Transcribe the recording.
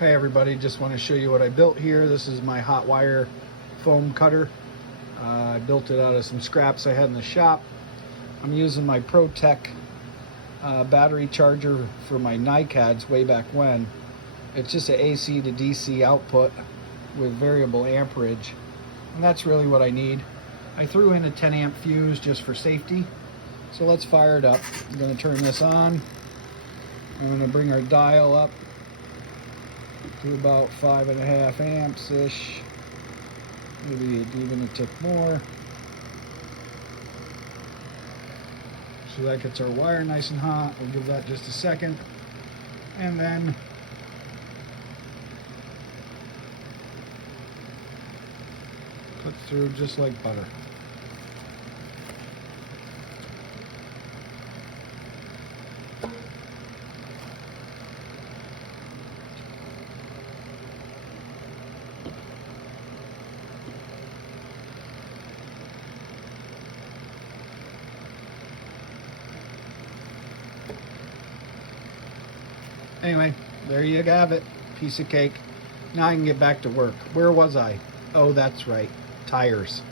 Hey everybody, just want to show you what I built here. This is my hot wire foam cutter. I built it out of some scraps I had in the shop. I'm using my ProTech battery charger for my ni-cads way back when. It's just an AC to DC output with variable amperage, and that's really what I need. I threw in a 10 amp fuse just for safety. So let's fire it up. I'm going to turn this on. I'm going to bring our dial up to about 5.5 amps ish, maybe even a tick more. So that gets our wire nice and hot. We'll give that just a second, and then put through just like butter. Anyway, there you have it. Piece of cake. Now I can get back to work. Where was I? Oh, that's right. Tires.